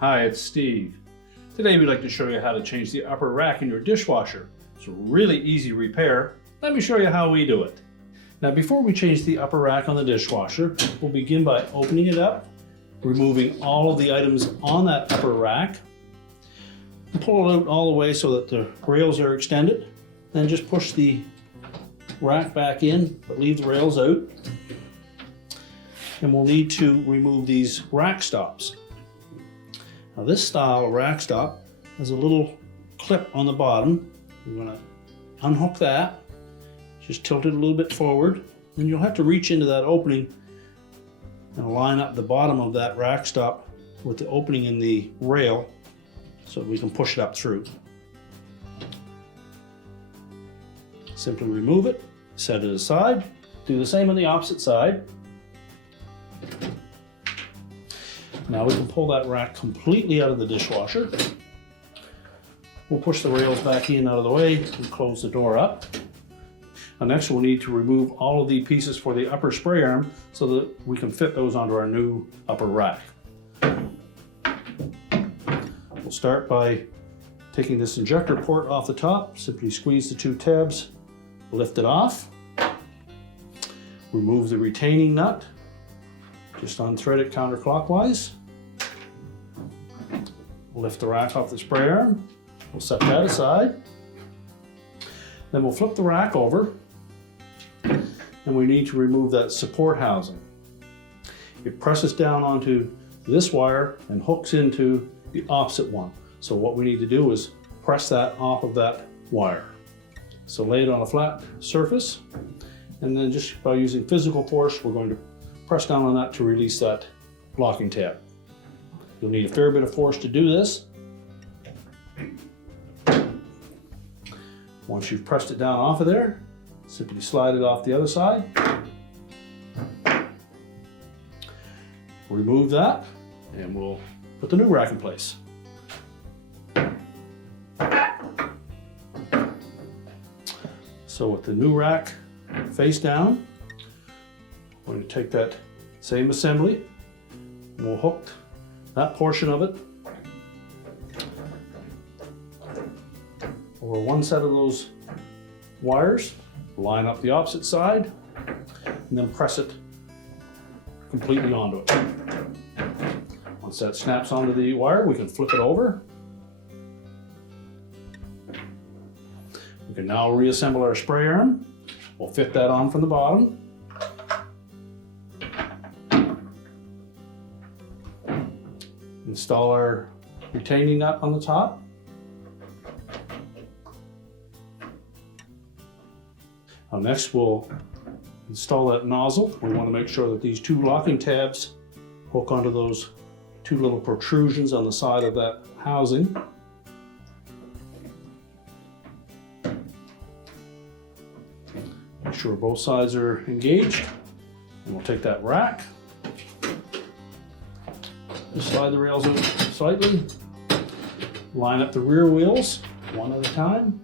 Hi, it's Steve. Today we'd like to show you how to change the upper rack in your dishwasher. It's a really easy repair. Let me show you how we do it. Now before we change the upper rack on the dishwasher, we'll begin by opening it up, removing all of the items on that upper rack, and pull it out all the way so that the rails are extended. Then just push the rack back in, but leave the rails out. And we'll need to remove these rack stops. Now this style of rack stop has a little clip on the bottom. We're going to unhook that, just tilt it a little bit forward, and you'll have to reach into that opening and line up the bottom of that rack stop with the opening in the rail so we can push it up through. Simply remove it, set it aside, do the same on the opposite side. Now we can pull that rack completely out of the dishwasher. We'll push the rails back in out of the way and close the door up. Now next we'll need to remove all of the pieces for the upper spray arm so that we can fit those onto our new upper rack. We'll start by taking this injector port off the top. Simply squeeze the two tabs, lift it off, remove the retaining nut, just unthread it counterclockwise. Lift the rack off the spray arm. We'll set that aside. Then we'll flip the rack over and we need to remove that support housing. It presses down onto this wire and hooks into the opposite one. So what we need to do is press that off of that wire. So lay it on a flat surface and then just by using physical force we're going to press down on that to release that locking tab. You'll need a fair bit of force to do this. Once you've pressed it down off of there, simply slide it off the other side. Remove that and we'll put the new rack in place. So with the new rack face down, we're going to take that same assembly and we'll hook that portion of it over one set of those wires, line up the opposite side, and then press it completely onto it. Once that snaps onto the wire, we can flip it over. We can now reassemble our spray arm. We'll fit that on from the bottom. Install our retaining nut on the top. Now next we'll install that nozzle. We want to make sure that these two locking tabs hook onto those two little protrusions on the side of that housing. Make sure both sides are engaged. And we'll take that rack. Just slide the rails out slightly. Line up the rear wheels one at a time.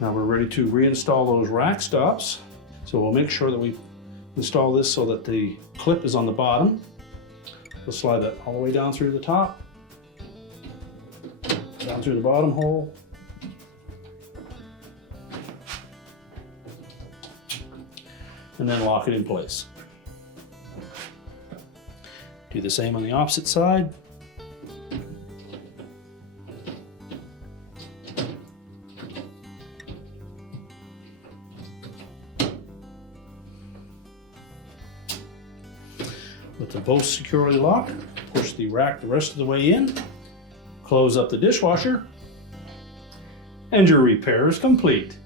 Now we're ready to reinstall those rack stops. So we'll make sure that we install this so that the clip is on the bottom. We'll slide that all the way down through the top, down through the bottom hole, and then lock it in place. Do the same on the opposite side. With them both securely locked, push the rack the rest of the way in, close up the dishwasher, and your repair is complete.